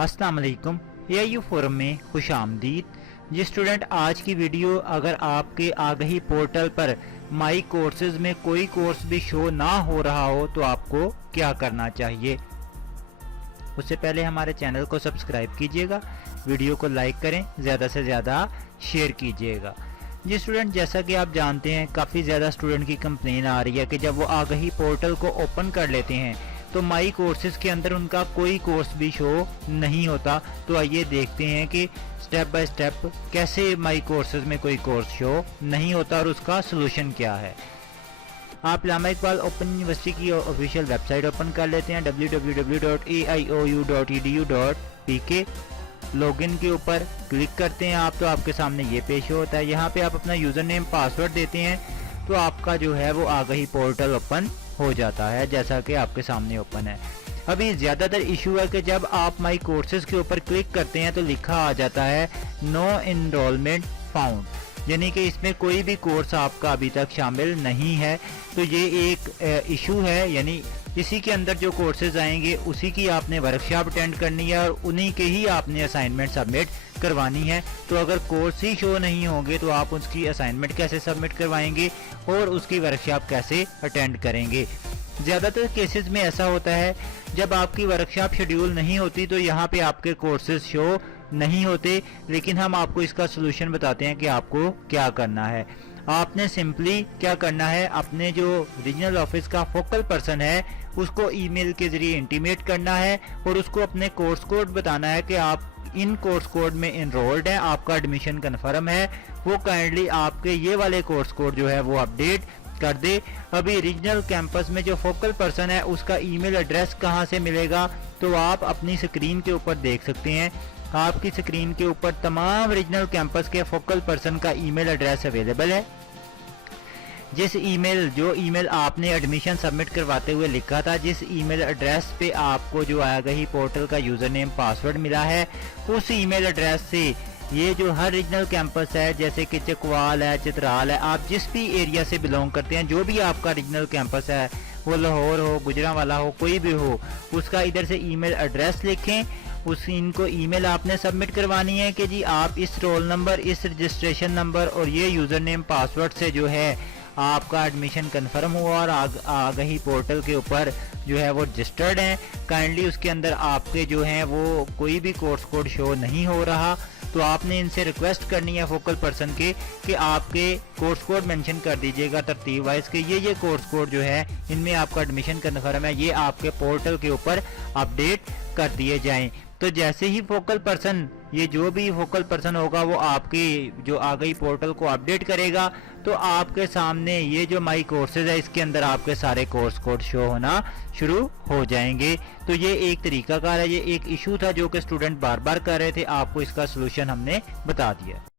अस्सलाम वालेकुम, AIU forum में खुश आमदीद। जी स्टूडेंट, आज की वीडियो अगर आपके आगही पोर्टल पर माई कोर्सेज में कोई कोर्स भी शो ना हो रहा हो तो आपको क्या करना चाहिए। उससे पहले हमारे चैनल को सब्सक्राइब कीजिएगा, वीडियो को लाइक करें, ज़्यादा से ज़्यादा शेयर कीजिएगा। जी स्टूडेंट, जैसा कि आप जानते हैं काफ़ी ज़्यादा स्टूडेंट की कंप्लेन आ रही है कि जब वो आगही पोर्टल को ओपन कर लेते हैं तो माई कोर्सेज के अंदर उनका कोई कोर्स भी शो नहीं होता। तो आइए देखते हैं कि स्टेप बाय स्टेप कैसे माई कोर्सेज में कोई कोर्स शो नहीं होता और उसका सोल्यूशन क्या है। आप अल्लामा इकबाल ओपन यूनिवर्सिटी की ऑफिशियल वेबसाइट ओपन कर लेते हैं www.aiou.edu.pk। लॉगिन के ऊपर क्लिक करते हैं आप तो आपके सामने ये पेश होता है। यहाँ पे आप अपना यूज़र नेम पासवर्ड देते हैं तो आपका जो है वो आगही पोर्टल ओपन हो जाता है, जैसा कि आपके सामने ओपन है। अभी ज़्यादातर इशू है कि जब आप माई कोर्सेज के ऊपर क्लिक करते हैं तो लिखा आ जाता है नो एनरोलमेंट फाउंड, यानी कि इसमें कोई भी कोर्स आपका अभी तक शामिल नहीं है। तो ये एक इशू है, यानी इसी के अंदर जो कोर्सेज आएंगे उसी की आपने वर्कशॉप अटेंड करनी है और उन्हीं के ही आपने असाइनमेंट सबमिट करवानी है। तो अगर कोर्स ही शो नहीं होंगे तो आप उसकी असाइनमेंट कैसे सबमिट करवाएंगे और उसकी वर्कशॉप कैसे अटेंड करेंगे। ज़्यादातर केसेस में ऐसा होता है जब आपकी वर्कशॉप शेड्यूल नहीं होती तो यहाँ पे आपके कोर्सेज शो नहीं होते, लेकिन हम आपको इसका सोल्यूशन बताते हैं कि आपको क्या करना है। आपने सिंपली क्या करना है, अपने जो रीजनल ऑफिस का फोकल पर्सन है उसको ईमेल के जरिए इंटीमेट करना है और उसको अपने कोर्स कोड बताना है कि आप इन कोर्स कोड में इनरोल्ड है, आपका एडमिशन कन्फर्म है। वो काइंडली आपके ये वाले कोर्स कोड जो है वो अपडेट कर दे। अभी रीजनल कैंपस में जो फोकल पर्सन है उसका ईमेल एड्रेस कहाँ से मिलेगा, तो आप अपनी स्क्रीन के ऊपर देख सकते हैं। आपकी स्क्रीन के ऊपर तमाम रीजनल कैंपस के फोकल पर्सन का ईमेल एड्रेस अवेलेबल है। जो ईमेल आपने एडमिशन सबमिट करवाते हुए लिखा था, जिस ईमेल एड्रेस पे आपको जो आगही पोर्टल का यूज़र नेम पासवर्ड मिला है, उस ईमेल एड्रेस से ये जो हर रीजनल कैंपस है जैसे कि चकवाल है, चित्राल है, आप जिस भी एरिया से बिलोंग करते हैं, जो भी आपका रीजनल कैंपस है, वो लाहौर हो, गुजरांवाला हो, कोई भी हो, उसका इधर से ईमेल एड्रेस लिखें। इनको ईमेल आपने सबमिट करवानी है कि जी आप इस रोल नंबर, इस रजिस्ट्रेशन नंबर और ये यूज़र नेम पासवर्ड से जो है आपका एडमिशन कंफर्म हुआ और आगही पोर्टल के ऊपर जो है वो रजिस्टर्ड हैं। काइंडली उसके अंदर आपके जो हैं वो कोई भी कोर्स कोड शो नहीं हो रहा, तो आपने इनसे रिक्वेस्ट करनी है फोकल पर्सन के कि आपके कोर्स कोड मेंशन कर दीजिएगा तरतीब वाइज के ये कोर्स कोड जो है इनमें आपका एडमिशन कन्फर्म है, ये आपके पोर्टल के ऊपर अपडेट कर दिए जाएं। तो जैसे ही फोकल पर्सन, ये जो भी फोकल पर्सन होगा वो आपके जो आगही पोर्टल को अपडेट करेगा तो आपके सामने ये जो माई कोर्सेज है इसके अंदर आपके सारे कोर्स कोड शो होना शुरू हो जाएंगे। तो ये एक तरीकाकार है, ये एक इशू था जो कि स्टूडेंट बार बार कर रहे थे, आपको इसका सोल्यूशन हमने बता दिया।